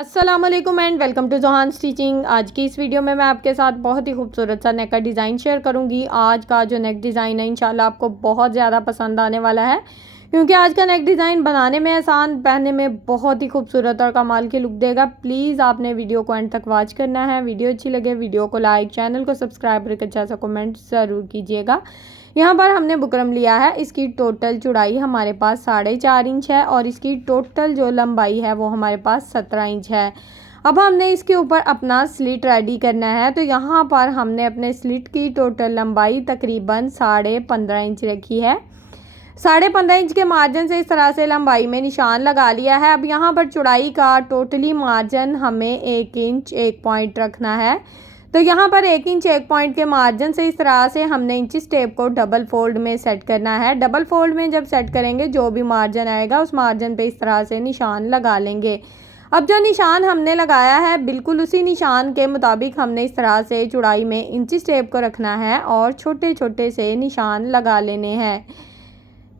अस्सलाम वालेकुम and welcome to Johan stitching. आज की इस वीडियो में मैं आपके साथ बहुत ही खूबसूरत सा नेक का डिज़ाइन शेयर करूंगी। आज का जो नेक डिज़ाइन है इंशाल्लाह आपको बहुत ज़्यादा पसंद आने वाला है, क्योंकि आज का नेक डिज़ाइन बनाने में आसान, पहनने में बहुत ही खूबसूरत और कमाल की लुक देगा। प्लीज़ आपने वीडियो को एंड तक वॉच करना है। वीडियो अच्छी लगे वीडियो को लाइक, चैनल को सब्सक्राइब करके अच्छा सा कमेंट ज़रूर कीजिएगा। यहाँ पर हमने बुकरम लिया है, इसकी टोटल चौड़ाई हमारे पास 4.5 इंच है और इसकी टोटल जो लंबाई है वो हमारे पास 17 इंच है। अब हमने इसके ऊपर अपना स्लिट रेडी करना है, तो यहाँ पर हमने अपने स्लिट की टोटल लंबाई तकरीबन 15.5 इंच रखी है। 15.5 इंच के मार्जिन से इस तरह से लंबाई में निशान लगा लिया है। अब यहाँ पर चौड़ाई का टोटली मार्जिन हमें 1 इंच 1 पॉइंट रखना है। तो यहाँ पर 1 इंच 1 पॉइंट के मार्जिन से इस तरह से हमने इंची टेप को डबल फोल्ड में सेट करना है। डबल फोल्ड में जब सेट करेंगे जो भी मार्जिन आएगा उस मार्जिन पे इस तरह से निशान लगा लेंगे। अब जो निशान हमने लगाया है बिल्कुल उसी निशान के मुताबिक हमने इस तरह से चौड़ाई में इंची टेप को रखना है और छोटे छोटे से निशान लगा लेने हैं।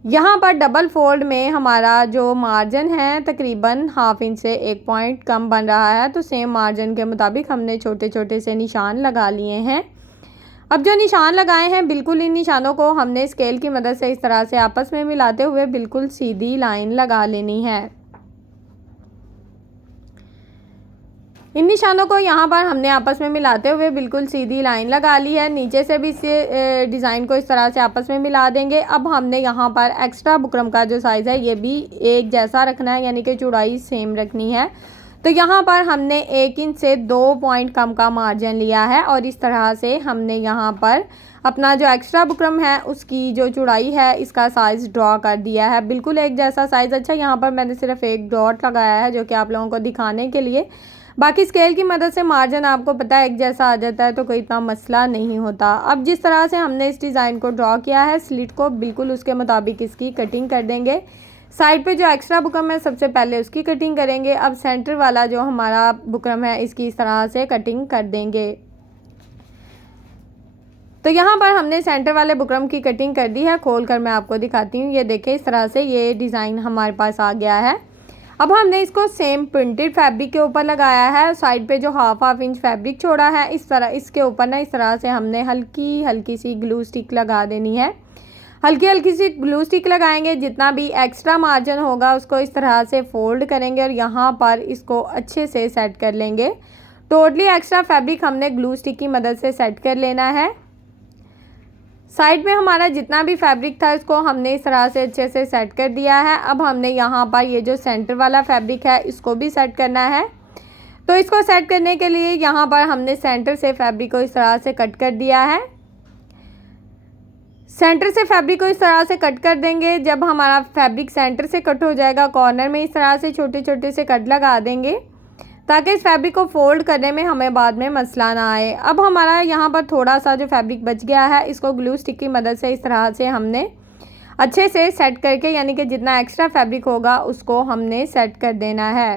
यहाँ पर डबल फोल्ड में हमारा जो मार्जिन है तकरीबन 1/2 इंच से 1 पॉइंट कम बन रहा है, तो सेम मार्जिन के मुताबिक हमने छोटे छोटे से निशान लगा लिए हैं। अब जो निशान लगाए हैं बिल्कुल इन निशानों को हमने स्केल की मदद से इस तरह से आपस में मिलाते हुए बिल्कुल सीधी लाइन लगा लेनी है। इन निशानों को यहाँ पर हमने आपस में मिलाते हुए बिल्कुल सीधी लाइन लगा ली है। नीचे से भी इस डिज़ाइन को इस तरह से आपस में मिला देंगे। अब हमने यहाँ पर एक्स्ट्रा बुकरम का जो साइज़ है ये भी एक जैसा रखना है, यानी कि चौड़ाई सेम रखनी है। तो यहाँ पर हमने 1 इंच से 2 पॉइंट कम का मार्जिन लिया है और इस तरह से हमने यहाँ पर अपना जो एक्स्ट्रा बुकरम है उसकी जो चौड़ाई है इसका साइज़ ड्रॉ कर दिया है। बिल्कुल एक जैसा साइज़। अच्छा, यहाँ पर मैंने सिर्फ एक डॉट लगाया है जो कि आप लोगों को दिखाने के लिए। बाकी स्केल की मदद से मार्जिन आपको पता है एक जैसा आ जाता है, तो कोई इतना मसला नहीं होता। अब जिस तरह से हमने इस डिज़ाइन को ड्रॉ किया है स्लिट को बिल्कुल उसके मुताबिक इसकी कटिंग कर देंगे। साइड पे जो एक्स्ट्रा बुकरम है सबसे पहले उसकी कटिंग करेंगे। अब सेंटर वाला जो हमारा बुकरम है इसकी इस तरह से कटिंग कर देंगे। तो यहाँ पर हमने सेंटर वाले बुकरम की कटिंग कर दी है। खोल कर मैं आपको दिखाती हूँ। ये देखें, इस तरह से ये डिज़ाइन हमारे पास आ गया है। अब हमने इसको सेम प्रिंटेड फैब्रिक के ऊपर लगाया है। साइड पे जो 1/2 इंच फैब्रिक छोड़ा है इस तरह इसके ऊपर ना इस तरह से हमने हल्की हल्की सी ग्लू स्टिक लगा देनी है। हल्की हल्की सी ग्लू स्टिक लगाएंगे। जितना भी एक्स्ट्रा मार्जिन होगा उसको इस तरह से फोल्ड करेंगे और यहाँ पर इसको अच्छे से सेट कर लेंगे। टोटली एक्स्ट्रा फैब्रिक हमने ग्लू स्टिक की मदद से सेट कर लेना है। साइड में हमारा जितना भी फैब्रिक था इसको हमने इस तरह से अच्छे से सेट कर दिया है। अब हमने यहाँ पर ये जो सेंटर वाला फैब्रिक है इसको भी सेट करना है। तो इसको सेट करने के लिए यहाँ पर हमने सेंटर से फैब्रिक को इस तरह से कट कर दिया है। सेंटर से फैब्रिक को इस तरह से कट कर देंगे। जब हमारा फैब्रिक सेंटर से कट हो जाएगा कॉर्नर में इस तरह से छोटे छोटे से कट लगा देंगे, ताकि इस फैब्रिक को फोल्ड करने में हमें बाद में मसला ना आए। अब हमारा यहाँ पर थोड़ा सा जो फैब्रिक बच गया है इसको ग्लू स्टिक की मदद से इस तरह से हमने अच्छे से सेट करके, यानी कि जितना एक्स्ट्रा फैब्रिक होगा उसको हमने सेट कर देना है।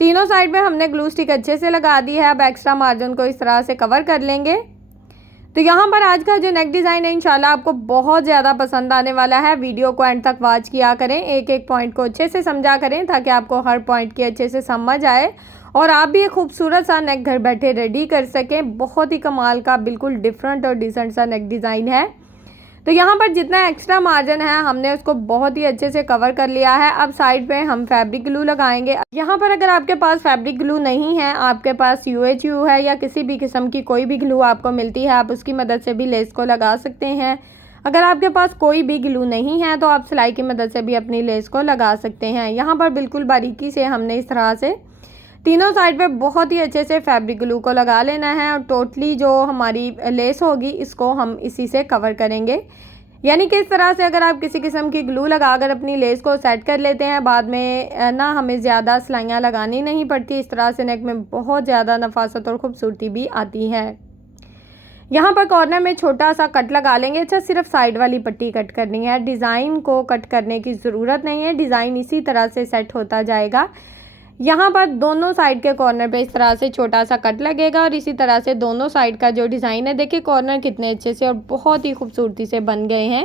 तीनों साइड में हमने ग्लू स्टिक अच्छे से लगा दी है। अब एक्स्ट्रा मार्जिन को इस तरह से कवर कर लेंगे। तो यहाँ पर आज का जो नेक डिज़ाइन है इंशाल्लाह आपको बहुत ज़्यादा पसंद आने वाला है। वीडियो को एंड तक वॉच किया करें, एक एक पॉइंट को अच्छे से समझा करें ताकि आपको हर पॉइंट की अच्छे से समझ आए और आप भी एक खूबसूरत सा नेक घर बैठे रेडी कर सकें। बहुत ही कमाल का बिल्कुल डिफरेंट और डिसेंट सा नेक डिज़ाइन है। तो यहाँ पर जितना एक्स्ट्रा मार्जिन है हमने उसको बहुत ही अच्छे से कवर कर लिया है। अब साइड पे हम फैब्रिक ग्लू लगाएंगे। यहाँ पर अगर आपके पास फैब्रिक ग्लू नहीं है, आपके पास UHU है या किसी भी किस्म की कोई भी ग्लू आपको मिलती है, आप उसकी मदद से भी लेस को लगा सकते हैं। अगर आपके पास कोई भी ग्लू नहीं है तो आप सिलाई की मदद से भी अपनी लेस को लगा सकते हैं। यहाँ पर बिल्कुल बारीकी से हमने इस तरह से तीनों साइड पे बहुत ही अच्छे से फैब्रिक ग्लू को लगा लेना है और टोटली जो हमारी लेस होगी इसको हम इसी से कवर करेंगे। यानी कि इस तरह से अगर आप किसी किस्म की ग्लू लगाकर अपनी लेस को सेट कर लेते हैं, बाद में ना हमें ज़्यादा सिलाइयाँ लगानी नहीं पड़ती। इस तरह से नेक में बहुत ज़्यादा नफासत और ख़ूबसूरती भी आती है। यहाँ पर कॉर्नर में छोटा सा कट लगा लेंगे। अच्छा, सिर्फ साइड वाली पट्टी कट करनी है, डिज़ाइन को कट करने की ज़रूरत नहीं है। डिज़ाइन इसी तरह से सेट होता जाएगा। यहाँ पर दोनों साइड के कॉर्नर पे इस तरह से छोटा सा कट लगेगा और इसी तरह से दोनों साइड का जो डिज़ाइन है, देखिए कॉर्नर कितने अच्छे से और बहुत ही खूबसूरती से बन गए हैं।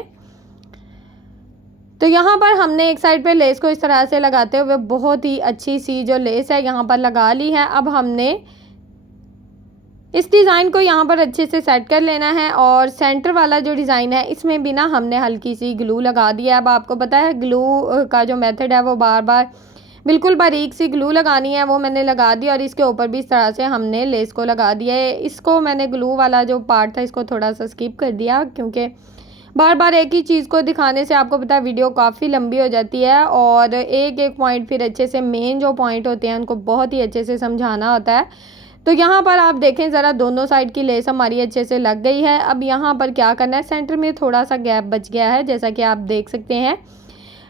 तो यहाँ पर हमने एक साइड पे लेस को इस तरह से लगाते हुए बहुत ही अच्छी सी जो लेस है यहाँ पर लगा ली है। अब हमने इस डिज़ाइन को यहाँ पर अच्छे से सेट कर लेना है और सेंटर वाला जो डिज़ाइन है इसमें भी ना हमने हल्की सी ग्लू लगा दिया है। अब आपको पता है ग्लू का जो मेथड है वो बार बार बिल्कुल बारीक सी ग्लू लगानी है, वो मैंने लगा दी और इसके ऊपर भी इस तरह से हमने लेस को लगा दिया है। इसको मैंने ग्लू वाला जो पार्ट था इसको थोड़ा सा स्किप कर दिया क्योंकि बार बार एक ही चीज़ को दिखाने से आपको पता है वीडियो काफ़ी लंबी हो जाती है और एक एक पॉइंट फिर अच्छे से मेन जो पॉइंट होते हैं उनको बहुत ही अच्छे से समझाना होता है। तो यहाँ पर आप देखें ज़रा दोनों साइड की लेस हमारी अच्छे से लग गई है। अब यहाँ पर क्या करना है, सेंटर में थोड़ा सा गैप बच गया है जैसा कि आप देख सकते हैं।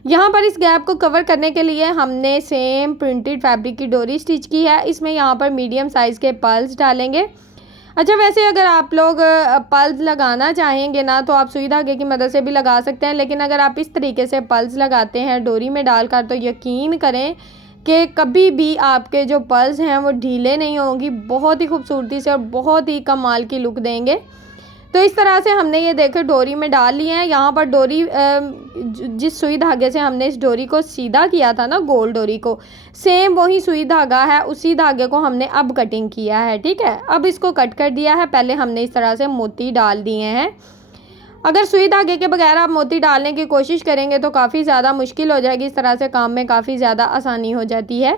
यहाँ पर इस गैप को कवर करने के लिए हमने सेम प्रिंटेड फैब्रिक की डोरी स्टिच की है। इसमें यहाँ पर मीडियम साइज़ के पर्ल्स डालेंगे। अच्छा, वैसे अगर आप लोग पर्ल्स लगाना चाहेंगे ना तो आप सुई धागे की मदद से भी लगा सकते हैं, लेकिन अगर आप इस तरीके से पर्ल्स लगाते हैं डोरी में डालकर तो यकीन करें कि कभी भी आपके जो पर्ल्स हैं वो ढीले नहीं होंगी, बहुत ही खूबसूरती से और बहुत ही कमाल की लुक देंगे। तो इस तरह से हमने ये देखे डोरी में डाल लिए हैं। यहाँ पर डोरी जिस सुई धागे से हमने इस डोरी को सीधा किया था ना, गोल डोरी को, सेम वही सुई धागा है, उसी धागे को हमने अब कटिंग किया है। ठीक है, अब इसको कट कर दिया है। पहले हमने इस तरह से मोती डाल दिए हैं। अगर सुई धागे के बगैर आप मोती डालने की कोशिश करेंगे तो काफ़ी ज़्यादा मुश्किल हो जाएगी। इस तरह से काम में काफ़ी ज़्यादा आसानी हो जाती है।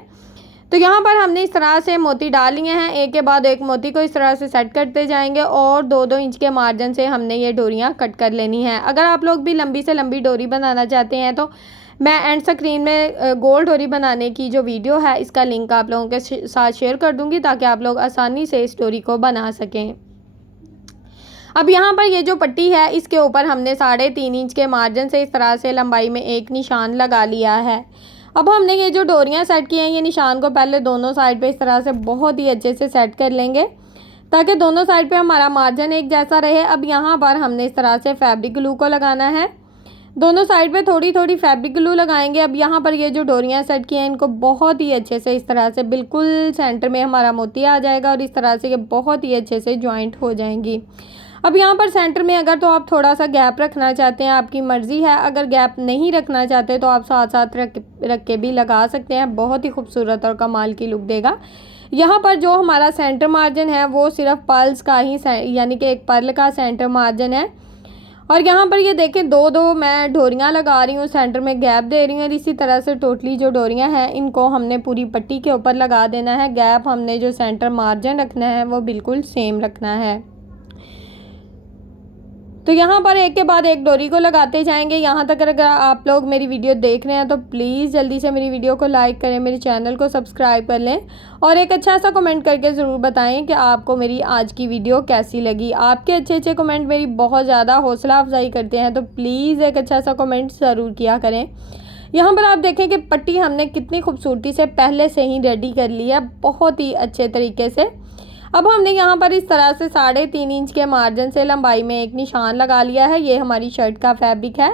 तो यहाँ पर हमने इस तरह से मोती डाल लिए हैं। एक के बाद एक मोती को इस तरह से सेट करते जाएंगे और 2-2 इंच के मार्जिन से हमने ये डोरियाँ कट कर लेनी है। अगर आप लोग भी लंबी से लंबी डोरी बनाना चाहते हैं तो मैं एंड स्क्रीन में गोल डोरी बनाने की जो वीडियो है इसका लिंक आप लोगों के साथ शेयर कर दूँगी ताकि आप लोग आसानी से इस डोरी को बना सकें। अब यहाँ पर ये जो पट्टी है इसके ऊपर हमने 3.5 इंच के मार्जिन से इस तरह से लंबाई में एक निशान लगा लिया है। अब हमने ये जो डोरियाँ सेट की हैं ये निशान को पहले दोनों साइड पे इस तरह से बहुत ही अच्छे से सेट कर लेंगे ताकि दोनों साइड पे हमारा मार्जिन एक जैसा रहे। अब यहाँ पर हमने इस तरह से फैब्रिक ग्लू को लगाना है। दोनों साइड पे थोड़ी थोड़ी फैब्रिक ग्लू लगाएंगे। अब यहाँ पर ये जो डोरियाँ सेट की हैं इनको बहुत ही अच्छे से इस तरह से बिल्कुल सेंटर में हमारा मोती आ जाएगा और इस तरह से ये बहुत ही अच्छे से ज्वाइंट हो जाएंगी। अब यहाँ पर सेंटर में अगर तो आप थोड़ा सा गैप रखना चाहते हैं, आपकी मर्ज़ी है। अगर गैप नहीं रखना चाहते तो आप साथ साथ रख के भी लगा सकते हैं, बहुत ही खूबसूरत और कमाल की लुक देगा। यहाँ पर जो हमारा सेंटर मार्जिन है वो सिर्फ पर्ल्स का ही यानी कि एक पर्ल का सेंटर मार्जिन है। और यहाँ पर ये देखें 2-2 मैं डोरियाँ लगा रही हूँ, सेंटर में गैप दे रही हूँ और इसी तरह से टोटली जो डोरियाँ हैं इनको हमने पूरी पट्टी के ऊपर लगा देना है। गैप हमने जो सेंटर मार्जिन रखना है वो बिल्कुल सेम रखना है। तो यहाँ पर एक के बाद एक डोरी को लगाते जाएंगे। यहाँ तक अगर आप लोग मेरी वीडियो देख रहे हैं तो प्लीज़ जल्दी से मेरी वीडियो को लाइक करें, मेरे चैनल को सब्सक्राइब कर लें और एक अच्छा सा कमेंट करके ज़रूर बताएं कि आपको मेरी आज की वीडियो कैसी लगी। आपके अच्छे कमेंट मेरी बहुत ज़्यादा हौसला अफजाई करते हैं, तो प्लीज़ एक अच्छा सा कमेंट ज़रूर किया करें। यहाँ पर आप देखें कि पट्टी हमने कितनी खूबसूरती से पहले से ही रेडी कर ली है, बहुत ही अच्छे तरीके से। अब हमने यहाँ पर इस तरह से 3.5 इंच के मार्जिन से लंबाई में एक निशान लगा लिया है। ये हमारी शर्ट का फैब्रिक है,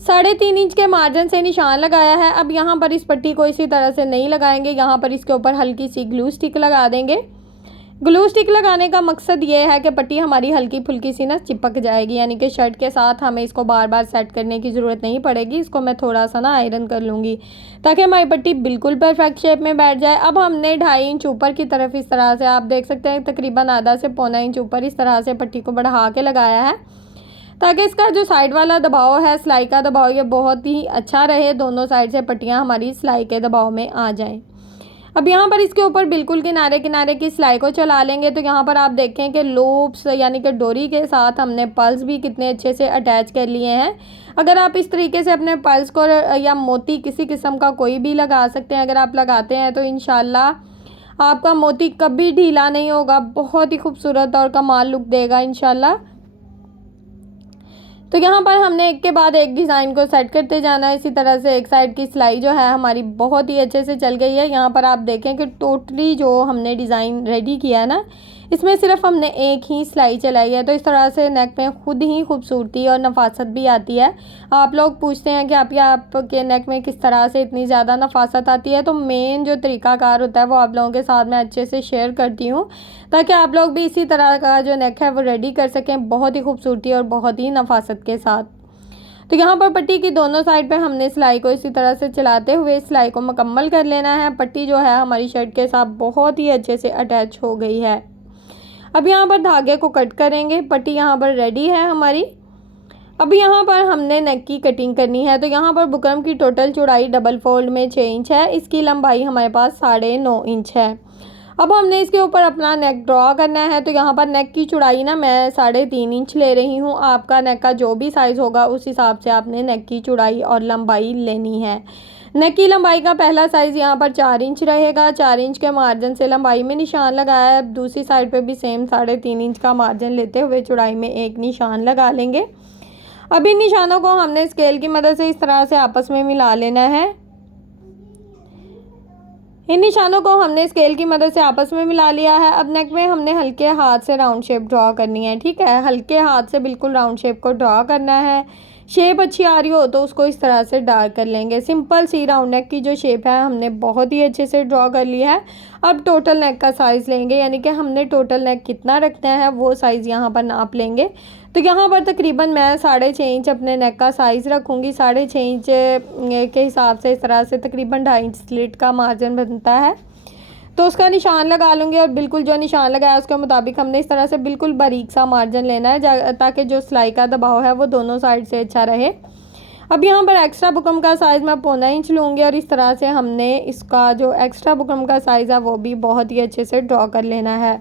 3.5 इंच के मार्जिन से निशान लगाया है। अब यहाँ पर इस पट्टी को इसी तरह से नहीं लगाएंगे, यहाँ पर इसके ऊपर हल्की सी ग्लू स्टिक लगा देंगे। ग्लू स्टिक लगाने का मकसद ये है कि पट्टी हमारी हल्की फुल्की सी ना चिपक जाएगी, यानी कि शर्ट के साथ हमें इसको बार बार सेट करने की ज़रूरत नहीं पड़ेगी। इसको मैं थोड़ा सा ना आयरन कर लूँगी ताकि हमारी पट्टी बिल्कुल परफेक्ट शेप में बैठ जाए। अब हमने 2.5 इंच ऊपर की तरफ इस तरह से आप देख सकते हैं तकरीबन आधा से पौना इंच ऊपर इस तरह से पट्टी को बढ़ा के लगाया है ताकि इसका जो साइड वाला दबाव है, सिलाई का दबाव, ये बहुत ही अच्छा रहे। दोनों साइड से पट्टियाँ हमारी सिलाई के दबाव में आ जाएँ। अब यहाँ पर इसके ऊपर बिल्कुल किनारे किनारे की सिलाई को चला लेंगे। तो यहाँ पर आप देखें कि लूप्स यानी कि डोरी के साथ हमने पर्ल्स भी कितने अच्छे से अटैच कर लिए हैं। अगर आप इस तरीके से अपने पर्ल्स को या मोती किसी किस्म का कोई भी लगा सकते हैं, अगर आप लगाते हैं तो इंशाल्लाह आपका मोती कभी ढीला नहीं होगा, बहुत ही खूबसूरत और कमाल लुक देगा इंशाल्लाह। तो यहाँ पर हमने एक के बाद एक डिज़ाइन को सेट करते जाना है। इसी तरह से एक साइड की सिलाई जो है हमारी बहुत ही अच्छे से चल गई है। यहाँ पर आप देखें कि टोटली जो हमने डिज़ाइन रेडी किया है ना, इसमें सिर्फ हमने एक ही सिलाई चलाई है। तो इस तरह से नेक में खुद ही खूबसूरती और नफासत भी आती है। आप लोग पूछते हैं कि आपके नेक में किस तरह से इतनी ज़्यादा नफासत आती है, तो मेन जो तरीक़ाकार होता है वो आप लोगों के साथ मैं अच्छे से शेयर करती हूँ ताकि आप लोग भी इसी तरह का जो नेक है वो रेडी कर सकें बहुत ही खूबसूरती और बहुत ही नफासत के साथ। तो यहाँ पर पट्टी की दोनों साइड पे हमने सिलाई को इसी तरह से चलाते हुए सिलाई को मुकम्मल कर लेना है। पट्टी जो है हमारी शर्ट के साथ बहुत ही अच्छे से अटैच हो गई है। अब यहाँ पर धागे को कट करेंगे। पट्टी यहाँ पर रेडी है हमारी। अब यहाँ पर हमने नेक की कटिंग करनी है। तो यहाँ पर बुकरम की टोटल चौड़ाई डबल फोल्ड में 6 इंच है। इसकी लंबाई हमारे पास 9.5 इंच है। अब हमने इसके ऊपर अपना नेक ड्रॉ करना है। तो यहाँ पर नेक की चौड़ाई ना मैं 3.5 इंच ले रही हूँ। आपका नेक का जो भी साइज़ होगा उस हिसाब से आपने नेक की चौड़ाई और लंबाई लेनी है। नेक की लंबाई का पहला साइज़ यहाँ पर 4 इंच रहेगा। 4 इंच के मार्जिन से लंबाई में निशान लगाया है। दूसरी साइड पे भी सेम 3.5 इंच का मार्जिन लेते हुए चौड़ाई में एक निशान लगा लेंगे। अब इन निशानों को हमने स्केल की मदद से इस तरह से आपस में मिला लेना है। इन निशानों को हमने स्केल की मदद से आपस में मिला लिया है। अब नेक में हमने हल्के हाथ से राउंड शेप ड्रॉ करनी है। ठीक है, हल्के हाथ से बिल्कुल राउंड शेप को ड्रॉ करना है। शेप अच्छी आ रही हो तो उसको इस तरह से डार्क कर लेंगे। सिंपल सी राउंड नेक की जो शेप है हमने बहुत ही अच्छे से ड्रॉ कर लिया है। अब टोटल नेक का साइज़ लेंगे, यानी कि हमने टोटल नेक कितना रखना है वो साइज़ यहाँ पर नाप लेंगे। तो यहाँ पर तकरीबन मैं 6.5 इंच अपने नेक का साइज़ रखूँगी। 6.5 इंच के हिसाब से इस तरह से तकरीबन 2.5 इंच स्लिट का मार्जिन बनता है। तो उसका निशान लगा लूँगी और बिल्कुल जो निशान लगाया उसके मुताबिक हमने इस तरह से बिल्कुल बारीक सा मार्जिन लेना है ताकि जो सिलाई का दबाव है वो दोनों साइड से अच्छा रहे। अब यहाँ पर एक्स्ट्रा बुकरम का साइज़ मैं 0.25 इंच लूँगी और इस तरह से हमने इसका जो एक्स्ट्रा बुकरम का साइज़ है वो भी बहुत ही अच्छे से ड्रॉ कर लेना है।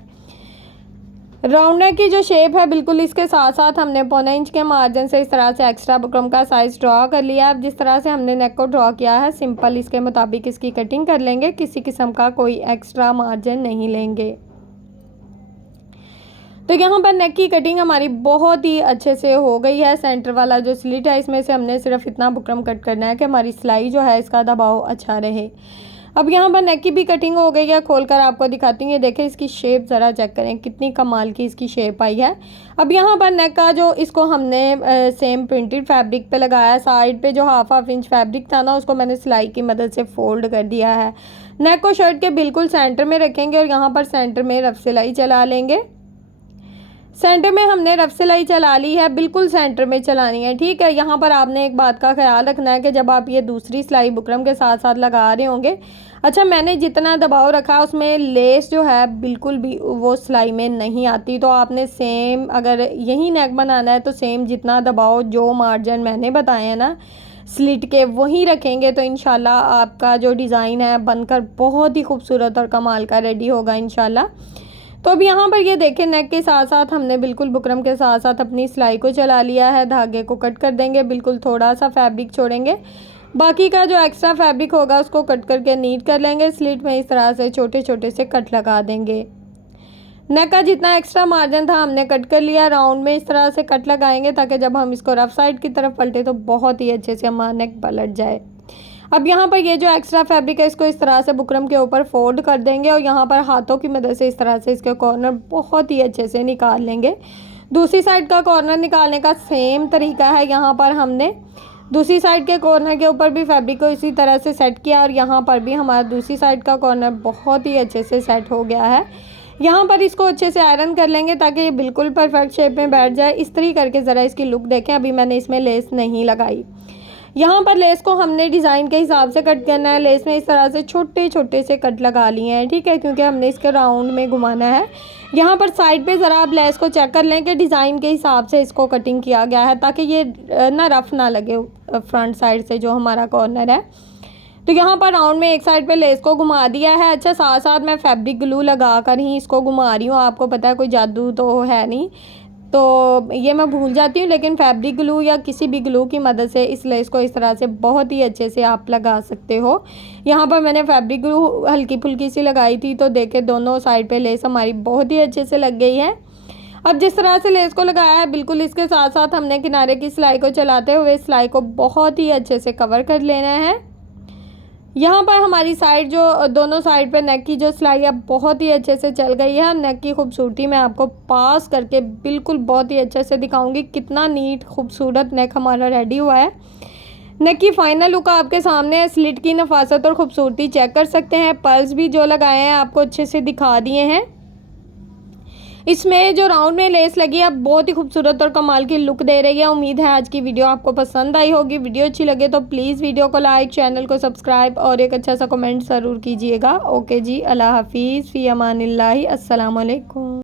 राउंड नेक की जो शेप है बिल्कुल इसके साथ साथ हमने 0.25 इंच के मार्जिन से इस तरह से एक्स्ट्रा बुकरम का साइज़ ड्रॉ कर लिया। अब जिस तरह से हमने नेक को ड्रॉ किया है सिंपल इसके मुताबिक इसकी कटिंग कर लेंगे। किसी किस्म का कोई एक्स्ट्रा मार्जिन नहीं लेंगे। तो यहाँ पर नेक की कटिंग हमारी बहुत ही अच्छे से हो गई है। सेंटर वाला जो स्लिट है इसमें से हमने सिर्फ इतना बुकरम कट करना है कि हमारी सिलाई जो है इसका दबाव अच्छा रहे। अब यहाँ पर नेक की भी कटिंग हो गई है। खोलकर आपको दिखाती हूँ। ये देखें इसकी शेप ज़रा चेक करें कितनी कमाल की इसकी शेप आई है। अब यहाँ पर नेक का जो इसको हमने सेम प्रिंटेड फैब्रिक पे लगाया। साइड पे जो हाफ इंच फैब्रिक था ना उसको मैंने सिलाई की मदद से फोल्ड कर दिया है। नेक को शर्ट के बिल्कुल सेंटर में रखेंगे और यहाँ पर सेंटर में रफ सिलाई चला लेंगे। सेंटर में हमने रफ सिलाई चला ली है, बिल्कुल सेंटर में चलानी है। ठीक है, यहाँ पर आपने एक बात का ख्याल रखना है कि जब आप ये दूसरी सिलाई बुकरम के साथ साथ लगा रहे होंगे, अच्छा मैंने जितना दबाव रखा है उसमें लेस जो है बिल्कुल भी वो सिलाई में नहीं आती। तो आपने सेम अगर यही नेक बनाना है तो सेम जितना दबाव जो मार्जिन मैंने बताए हैं ना स्लिट के वही रखेंगे तो इंशाल्लाह आपका जो डिज़ाइन है बनकर बहुत ही खूबसूरत और कमाल का रेडी होगा इंशाल्लाह। तो अब यहाँ पर ये देखें नेक के साथ साथ हमने बिल्कुल बुकरम के साथ साथ अपनी सिलाई को चला लिया है। धागे को कट कर देंगे, बिल्कुल थोड़ा सा फैब्रिक छोड़ेंगे, बाकी का जो एक्स्ट्रा फैब्रिक होगा उसको कट करके नीट कर लेंगे। स्लिट में इस तरह से छोटे छोटे से कट लगा देंगे। नेक का जितना एक्स्ट्रा मार्जिन था हमने कट कर लिया। राउंड में इस तरह से कट लगाएंगे ताकि जब हम इसको रफ साइड की तरफ पलटे तो बहुत ही अच्छे से हमारा नेक पलट जाए। अब यहाँ पर ये जो एक्स्ट्रा फैब्रिक है इसको इस तरह से बुकरम के ऊपर फोल्ड कर देंगे और यहाँ पर हाथों की मदद से इस तरह से इसके कॉर्नर बहुत ही अच्छे से निकाल लेंगे। दूसरी साइड का कॉर्नर निकालने का सेम तरीका है। यहाँ पर हमने दूसरी साइड के कॉर्नर के ऊपर भी फैब्रिक को इसी तरह से सेट किया और यहाँ पर भी हमारा दूसरी साइड का कॉर्नर बहुत ही अच्छे से सेट हो गया है। यहाँ पर इसको अच्छे से आयरन कर लेंगे ताकि ये बिल्कुल परफेक्ट शेप में बैठ जाए। इस तरीके करके ज़रा इसकी लुक देखें। अभी मैंने इसमें लेस नहीं लगाई। यहाँ पर लेस को हमने डिज़ाइन के हिसाब से कट करना है। लेस में इस तरह से छोटे छोटे से कट लगा लिए हैं। ठीक है, क्योंकि हमने इसके राउंड में घुमाना है। यहाँ पर साइड पे ज़रा आप लेस को चेक कर लें कि डिज़ाइन के हिसाब से इसको कटिंग किया गया है ताकि ये ना रफ़ ना लगे फ्रंट साइड से जो हमारा कॉर्नर है। तो यहाँ पर राउंड में एक साइड पे लेस को घुमा दिया है। अच्छा साथ साथ मैं फैब्रिक ग्लू लगा कर ही इसको घुमा रही हूँ। आपको पता है कोई जादू तो है नहीं, तो ये मैं भूल जाती हूँ, लेकिन फैब्रिक ग्लू या किसी भी ग्लू की मदद से इस लेस को इस तरह से बहुत ही अच्छे से आप लगा सकते हो। यहाँ पर मैंने फैब्रिक ग्लू हल्की फुल्की सी लगाई थी तो देखे दोनों साइड पे लेस हमारी बहुत ही अच्छे से लग गई है। अब जिस तरह से लेस को लगाया है बिल्कुल इसके साथ साथ हमने किनारे की सिलाई को चलाते हुए सिलाई को बहुत ही अच्छे से कवर कर लेना है। यहाँ पर हमारी साइड जो दोनों साइड पे नेक की जो सिलाई है बहुत ही अच्छे से चल गई है। नेक की खूबसूरती मैं आपको पास करके बिल्कुल बहुत ही अच्छे से दिखाऊंगी कितना नीट खूबसूरत नेक हमारा रेडी हुआ है। नेक की फाइनल लुक आपके सामने है। स्लिट की नफासत और खूबसूरती चेक कर सकते हैं। पर्ल्स भी जो लगाए हैं आपको अच्छे से दिखा दिए हैं। इसमें जो राउंड में लेस लगी है बहुत ही खूबसूरत और कमाल की लुक दे रही है। उम्मीद है आज की वीडियो आपको पसंद आई होगी। वीडियो अच्छी लगे तो प्लीज़ वीडियो को लाइक, चैनल को सब्सक्राइब और एक अच्छा सा कमेंट ज़रूर कीजिएगा। ओके जी, अल्लाह हाफिज़, फ़ी अमानिल्लाहि, अस्सलाम वालेकुम।